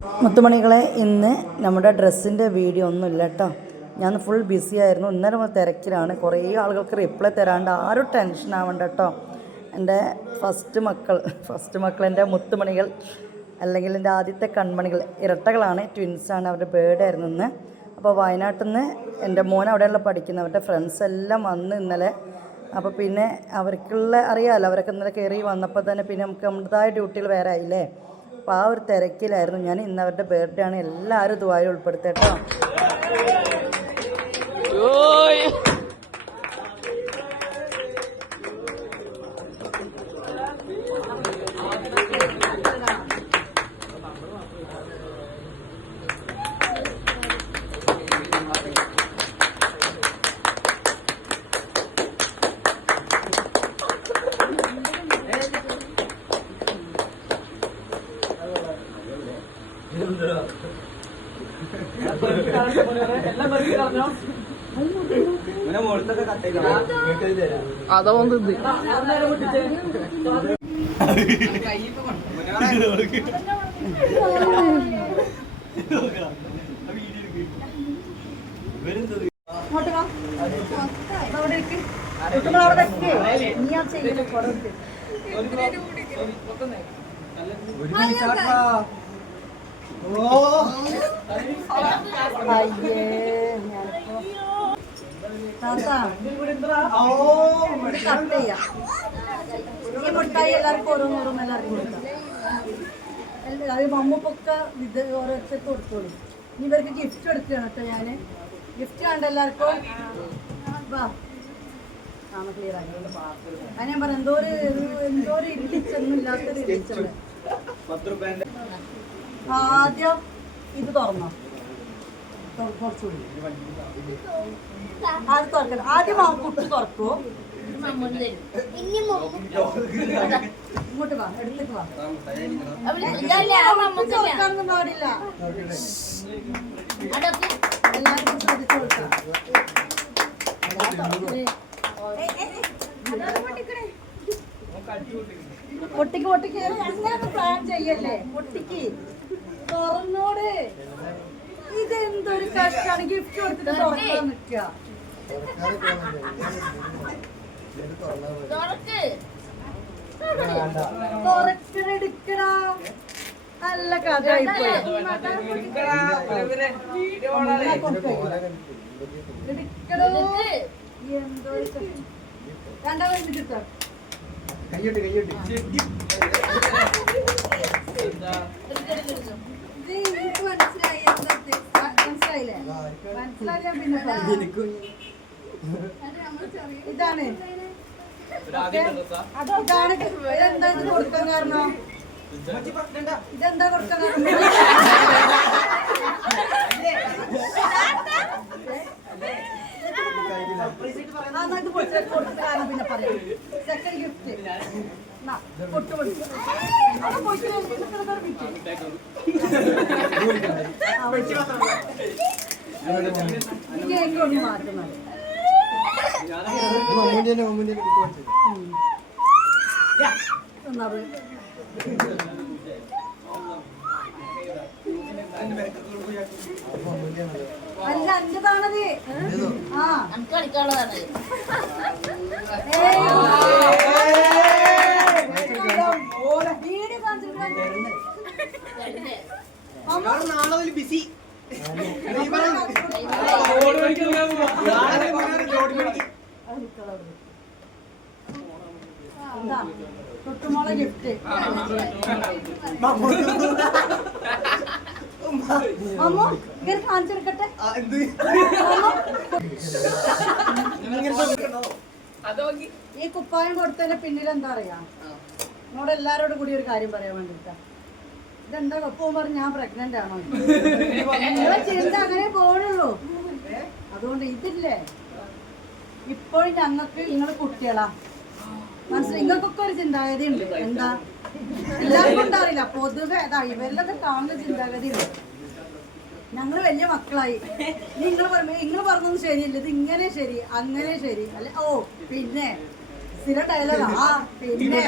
മുത്തുമണികളെ ഇന്ന് നമ്മുടെ ഡ്രസ്സിന്റെ വീഡിയോ ഒന്നുമില്ല കേട്ടോ. ഞാൻ ഫുൾ ബിസി ആയിരുന്നു. ഇന്നലെ മുതൽ തിരക്കിലാണ്. കുറേ ആളുകൾക്ക് റിപ്ലൈ തരാണ്ട് ആരും ടെൻഷൻ ആവണ്ട കേട്ടോ. എന്റെ ഫസ്റ്റ് മക്കൾ ഫസ്റ്റ് മക്കൾ എന്റെ മുത്തുമണികൾ അല്ലെങ്കിൽ എന്റെ ആദ്യത്തെ കൺമണികൾ ഇരട്ടകളാണ് ട്വിൻസാണ് അവരുടെ ബേർഡ് ആയിരുന്നു ഇന്ന്. അപ്പോൾ വയനാട്ടിൽ നിന്ന് എന്റെ മോൻ അവിടെയുള്ള പഠിക്കുന്ന അവരുടെ ഫ്രണ്ട്സ് എല്ലാം വന്ന് ഇന്നലെ. അപ്പോൾ പിന്നെ അവർക്കുള്ള അറിയാമല്ലോ അവരൊക്കെ ഇന്നലെ കയറി വന്നപ്പോൾ തന്നെ പിന്നെ നമുക്ക് നമ്മുടേതായ ഡ്യൂട്ടികൾ വേറെ ആയില്ലേ? അപ്പോൾ ആ ഒരു തിരക്കിലായിരുന്നു. ഞാൻ ഇന്ന് അവരുടെ ബർത്ത്ഡേ ആണ്. എല്ലാവരും ഇതുമായി ഉൾപ്പെടുത്തട്ടോ അതാ വന്നത് ഇങ്ങോട്ട് വാ. അവിടെ ഇരിക്ക്. കുട്ടുമ്പോൾ അവിടെ ഇരിക്ക്. നീ ആ ചെയ്യില്ല, പുറം ഇരിക്ക്. അയ്യേ, ഞാനിപ്പോ- ഇത് കട്ട് ചെയ്യാം. ഈ മുട്ടായി എല്ലാവർക്കും ഓരോന്നോറും എല്ലാവർക്കും കൊടുക്കാം. അത് മമ്മൂപ്പൊക്കെ ഇത് ഓരോരുത്തർക്ക് കൊടുത്തോളൂ. ഇനി ഇവർക്ക് ഗിഫ്റ്റ് കൊടുക്കുകയാണ് കേട്ടോ ഞാൻ ഗിഫ്റ്റ് കണ്ട എല്ലാവർക്കും. വാ. അത് ഞാൻ പറഞ്ഞു എന്തോ ഒരു എന്തോ ഒരു ഇല്ലിച്ചൊന്നും ഇല്ലാത്തൊരു ഇടിച്ചത് ആദ്യം ഇത് തുറന്നോ. അത് തുറക്കണം ആദ്യം ആ കുട്ടി തുറക്കൂ ഇങ്ങോട്ട് വാ എടുത്തിട്ട് വാ നമുക്ക് തുറക്കാനൊന്നും പാടില്ല എല്ലാവർക്കും ശ്രദ്ധിച്ചു കൊടുക്കാം പൊട്ടിക്ക് പൊട്ടിക്ക് അങ്ങനെ പ്ലാൻ ചെയ്യല്ലേ പൊട്ടിക്ക് തുറന്നോട് ഇതെന്തൊരു കഷ്ടാണ് ഗിഫ്റ്റ് കൊടുത്തിട്ട് തുറക്കാൻ നിൽക്കുക തുറക്കണെടുക്കടാ നല്ല കഥ എന്തോ ഒരു കഷ്ടം. രണ്ടാമത് കിട്ടാം കയ്യോട്ട് കയ്യോട്ട്. മനസ്സിലായി എന്താ. മനസ്സിലായില്ലേ? മനസ്സിലായാ പിന്നെ പറയാം. എനിക്കും ഇതാണ് ഇതാണ്. ഇതെന്താ ഇത് കൊടുക്കാൻ കാരണം? ഇതെന്താ കൊടുക്കാൻ കാരണം? പിന്നെ പറയാം. സെക്കൻഡ് ഗിഫ്റ്റ് പൊട്ടു മമ്മൂന്റെ കൊടുത്തു അല്ല ആ നാളെ ബിസി തൊട്ടുമോളെ ഗിഫ്റ്റ് അമ്മോ ഇങ്ങനെ കാണിച്ചെടുക്കട്ടെ ഈ കുപ്പായം കൊടുത്തതിന്റെ പിന്നിൽ എന്താ അറിയാ എന്നോട് എല്ലാരോടും കൂടി ഒരു കാര്യം പറയാൻ വേണ്ടിട്ടാ. ഇതെന്താ ഒപ്പം പറഞ്ഞ് ഞാൻ പ്രഗ്നന്റ് ആണോ? നിങ്ങളെ ചിന്ത അങ്ങനെ പോണുള്ളൂ അതുകൊണ്ട് ഇതില്ലേ? ഇപ്പോഴും ഞങ്ങൾക്ക് നിങ്ങൾ കുട്ടികളാ. മനസ്സിലായി നിങ്ങൾക്കൊക്കെ ഒരു ചിന്താഗതി ഉണ്ട്. എന്താ? എല്ലാവർക്കും ഉണ്ടാവില്ല. പൊതുവെ അതാ ഇവരിലൊക്കെ കാണുന്ന ചിന്താഗതി ഉണ്ട്. ഞങ്ങൾ വലിയ മക്കളായി. നിങ്ങൾ പറഞ്ഞു നിങ്ങൾ പറഞ്ഞൊന്നും ശരിയല്ല. ഇത് ഇങ്ങനെ ശരി അങ്ങനെ ശരി. അല്ല? ഓ പിന്നെ സ്ഥിര ഡയലോഗ് ആ പിന്നെ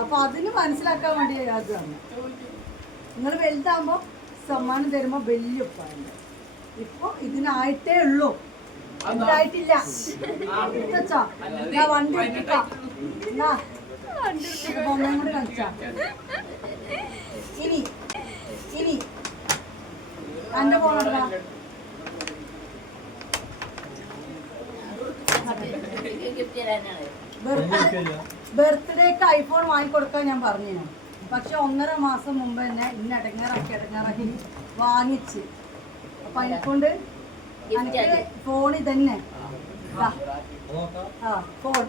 അപ്പൊ അതിന് മനസ്സിലാക്കാൻ വേണ്ടി അതാണ് നിങ്ങൾ വലുതാകുമ്പോൾ സമ്മാനം തരുമ്പോൾ വലിയ ഉപ്പാണ്. ഇപ്പൊ ഇതിനായിട്ടേ ഉള്ളൂ. ഇതായിട്ടില്ല. ഞാൻ വണ്ടി കൂടി കളിച്ചാ. ഇനി ഇനി. ഗിഫ്റ്റ് തരാനാണ്. ബർത്ത്ഡേക്ക് ഐഫോൺ വാങ്ങിക്കൊടുക്കാൻ ഞാൻ പറഞ്ഞു പക്ഷെ ഒന്നര മാസം മുമ്പ് തന്നെ ഇന്ന് ഇടങ്ങാറാക്കി ഇടങ്ങാറാക്കി വാങ്ങിച്ച്. അപ്പൊ അതിനെക്കൊണ്ട് എനിക്ക് ഫോൺ ഇതന്നെ. ദാ. ആ ഫോൺ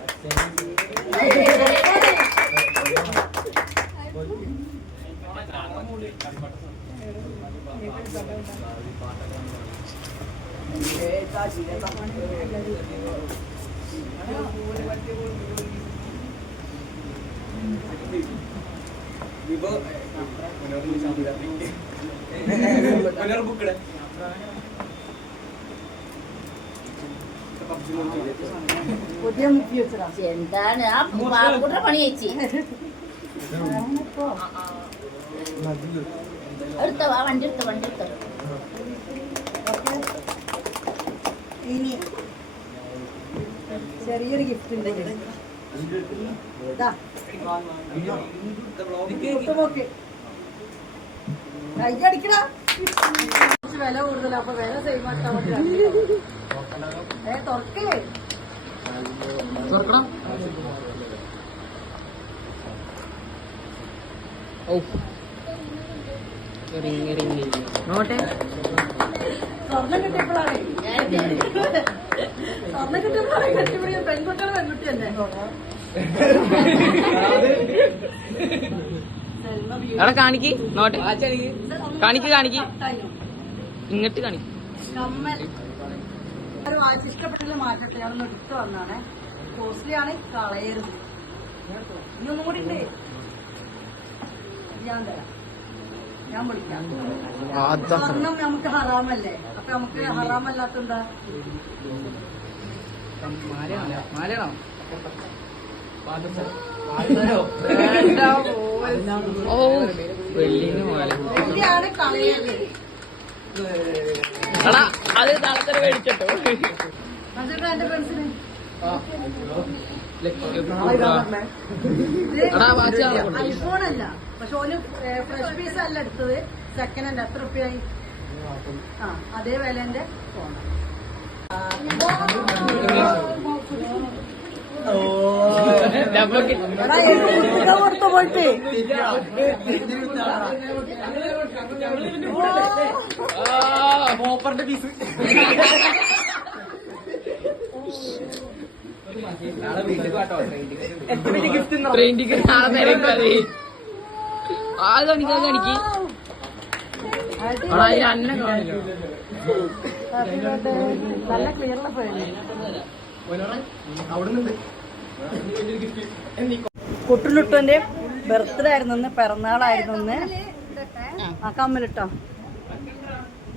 പുതിയ ഫ്യൂച്ചറാ എന്താണ്? ആ പാവക്കുട്ട പണി ചേച്ചി. എടുത്തോ ആ വണ്ടി എടുത്തോ വണ്ടി എടുത്തോ. ഇനി ചെറിയൊരു ഗിഫ്റ്റ് ഉണ്ടെങ്കിൽ. ഇതാ. വില കൂടുതലാ അപ്പൊ വില സെയിം ആക്കാൻ ഏ തുറക്കേ. സ്വർണം കിട്ടിയപ്പോഴാണ് സ്വർണം കിട്ടിയപ്പോഴാണ് കെട്ടിപ്പിടിയ പെൺകുട്ടികൾ പെൺകുട്ടി തന്നെ അവിടെ കാണിക്ക് നോട്ട്. കാണിക്ക് കാണിക്ക്. ഇങ്ങോട്ട് കാണിക്ക്. വാച്ച് ഇഷ്ടപ്പെട്ടില്ല മാറ്റട്ടെ അതൊന്ന് എടുത്തു വന്നാണ് കോസ്റ്റ്ലി ആണ് കളയരുത് ഇനി ഒന്നും കൂടി ഉണ്ട് ഞാൻ തരാം ഞാൻ വിളിക്കാം സ്വർണം നമുക്ക് ഹറാമല്ലേ അപ്പൊ നമുക്ക് ഹറാമല്ലാത്തെന്താ മാലയാണോ? ഓ വെള്ളിന് കളയരുത് എടാ അത് തളത്തര മേടിച്ചോ ഐഫോൺ അല്ല പക്ഷെ ഓന് ഫ്രഷ് പീസ് അല്ല എടുത്തത് സെക്കൻഡ് ഹാൻഡ് എത്ര ആ അതേ വിലന്റെ ഫോൺ കൊടുത്തു പോയിട്ട് മോപ്പറിന്റെ പീസ് ട്രെയിൻ ടിക്കറ്റ് നാളെ ആ കാണിക്ക് അത് കാണിക്ക്. അന്നെ കാണില്ല നല്ല ക്ലിയറിലെ ഫോൺ കുട്ടുലുട്ടന്റെ ബർത്ത്ഡേ ആയിരുന്നു പിറന്നാളായിരുന്നു ആ കമ്മലിട്ടോ?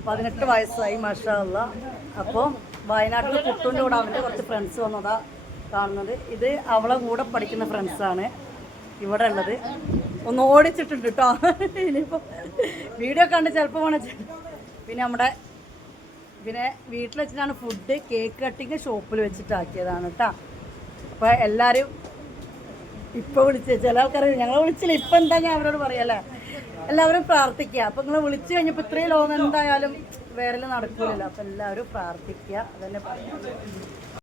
പതിനെട്ട് വയസ്സായി മഷാല്ല അപ്പോൾ വയനാട്ടിൽ കുട്ടുവിന്റെ കൂടെ അവന്റെ കുറച്ച് ഫ്രണ്ട്സ് വന്നതാ കാണുന്നത്. ഇത് അവളെ കൂടെ പഠിക്കുന്ന ഫ്രണ്ട്സ് ആണ് ഇവിടെ ഉള്ളത്. ഒന്ന് ഓടിച്ചിട്ടുണ്ട് കേട്ടോ ഇനിയിപ്പോൾ വീഡിയോ കണ്ട് ചിലപ്പോൾ വേണം. പിന്നെ നമ്മുടെ പിന്നെ വീട്ടിൽ വെച്ചിട്ടാണ് ഫുഡ് കേക്ക് കട്ടിങ് ഷോപ്പിൽ വെച്ചിട്ടാക്കിയതാണ് കേട്ടോ അപ്പോൾ എല്ലാവരും ഇപ്പൊ വിളിച്ച് ചില ആൾക്കാർ ഞങ്ങൾ വിളിച്ചില്ല. ഇപ്പൊ എന്താ ഞാൻ അവരോട് പറയല്ലേ എല്ലാവരും പ്രാർത്ഥിക്കുക അപ്പൊ നിങ്ങൾ വിളിച്ചു കഴിഞ്ഞപ്പോ ഇത്രയും ലോകം എന്തായാലും വേറെ നടക്കൂലല്ലോ. അപ്പൊ എല്ലാവരും പ്രാർത്ഥിക്കുക അതന്നെ പറയാം